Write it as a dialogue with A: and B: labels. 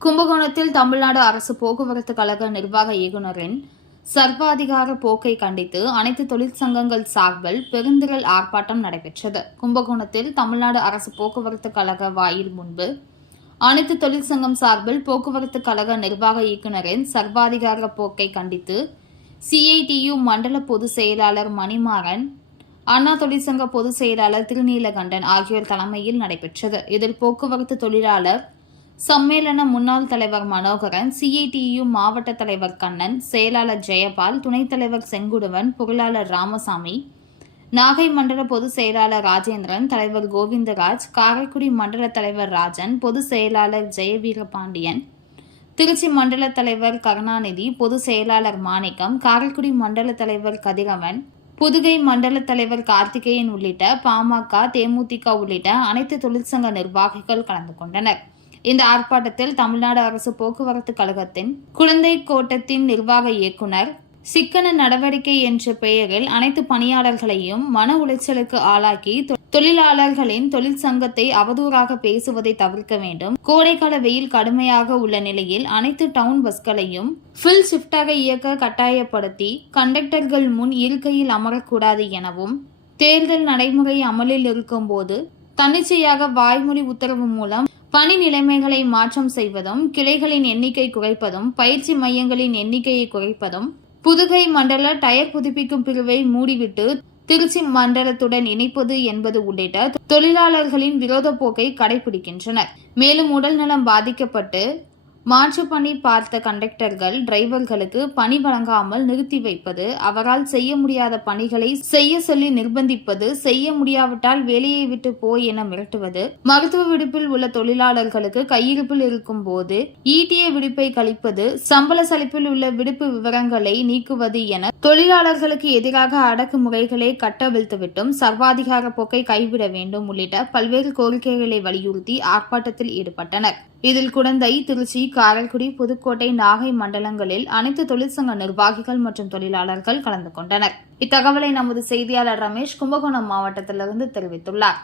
A: கும்பகோணத்தில் தமிழ்நாடு அரசு போக்குவரத்து கழக நிர்வாக இயக்குநரின் சர்வாதிகார போக்கை கண்டித்து அனைத்து தொழிற்சங்கங்கள் சார்பில் பெருந்திரள் ஆர்ப்பாட்டம் நடைபெற்றது. கும்பகோணத்தில் தமிழ்நாடு அரசு போக்குவரத்து கழக வாயில் முன்பு அனைத்து தொழிற்சங்கம் சார்பில் போக்குவரத்து கழக நிர்வாக இயக்குநரின் சர்வாதிகார போக்கை கண்டித்து சிஐடியு மண்டல பொதுச் செயலாளர் மணிமாறன் அண்ணா தொழிற்சங்க பொதுச் செயலாளர் திருநீலகண்டன் ஆகியோர் தலைமையில் நடைபெற்றது. இதில் போக்குவரத்து தொழிலாளர் சம்மேளன முன்னாள் தலைவர் மனோகரன் சிஐடியு மாவட்ட தலைவர் கண்ணன் செயலாளர் ஜெயபால் துணைத் தலைவர் செங்குடுவன் பொருளாளர் ராமசாமி நாகை மண்டல பொதுச் செயலாளர் ராஜேந்திரன் தலைவர் கோவிந்தராஜ் காரைக்குடி மண்டல தலைவர் ராஜன் பொதுச் செயலாளர் ஜெயவீர பாண்டியன். திருச்சி மண்டல தலைவர் கருணாநிதி பொதுச் செயலாளர் மாணிக்கம் காரைக்குடி மண்டல தலைவர் கதிரவன் புதுகை மண்டல தலைவர் கார்த்திகேயன் உள்ளிட்ட பாமக தேமுதிக உள்ளிட்ட அனைத்து தொழிற்சங்க நிர்வாகிகள் கலந்து கொண்டனர். இந்த ஆர்ப்பாட்டத்தில் தமிழ்நாடு அரசு போக்குவரத்து கழகத்தின் குழந்தை கோட்டத்தின் நிர்வாக இயக்குனர் சிக்கன நடவடிக்கை என்ற பெயரில் அனைத்து பணியாளர்களையும் மன உளைச்சலுக்கு ஆளாக்கி தொ- தொழிலாளர்களின் தொழிற்சங்கத்தை அவதூறாக பேசுவதை தவிர்க்க வேண்டும். கோடைக்கால வெயில் கடுமையாக உள்ள நிலையில் அனைத்து டவுன் பஸ்களையும் ஃபுல் ஷிப்டாக இயக்க கட்டாயப்படுத்தி கண்டக்டர்கள் முன் இருக்கையில் அமரக்கூடாது எனவும் தேர்தல் நடைமுறை அமலில் இருக்கும்போது தன்னிச்சையாக வாய்மொழி உத்தரவு மூலம் பணி நிலைமைகளை மாற்றம் செய்வதும் கிளைகளின் எண்ணிக்கை குறைப்பதும் பயிற்சி மையங்களின் எண்ணிக்கையை குறைப்பதும் புதுகை மண்டல டயர் புதுப்பிக்கும் பிரிவை மூடிவிட்டு திருச்சி மண்டலத்துடன் இணைப்பது என்பது உள்ளிட்ட தொழிலாளர்களின் விரோத போக்கை கடைபிடிக்கின்றனர். மேலும் உடல்நலம் பாதிக்கப்பட்டு மாற்று பணி பார்த்த கண்டக்டர்கள் டிரைவர்களுக்கு பணி வழங்காமல் நிறுத்தி வைப்பது அவரால் செய்ய முடியாத பணிகளை செய்ய சொல்லி நிர்பந்திப்பது செய்ய முடியாவிட்டால் வேலையை விட்டு போய் என மிரட்டுவது மருத்துவ விடுப்பில் உள்ள தொழிலாளர்களுக்கு கையிருப்பில் இருக்கும் போது ஈட்டிய விடுப்பை கழிப்பது சம்பள சலிப்பில் உள்ள விடுப்பு விவரங்களை நீக்குவது என தொழிலாளர்களுக்கு எதிராக அடக்குமுறைகளை கட்டவிழ்த்துவிட்டும் சர்வாதிகார போக்கை கைவிட வேண்டும் உள்ளிட்ட பல்வேறு கோரிக்கைகளை வலியுறுத்தி ஆர்ப்பாட்டத்தில் ஈடுபட்டனர். இதில் குடந்தை திருச்சி காரைக்குடி புதுக்கோட்டை நாகை மண்டலங்களில் அனைத்து தொழிற்சங்க நிர்வாகிகள் மற்றும் தொழிலாளர்கள் கலந்து கொண்டனர். இத்தகவலை நமது செய்தியாளர் ரமேஷ் கும்பகோணம் மாவட்டத்திலிருந்து தெரிவித்துள்ளார்.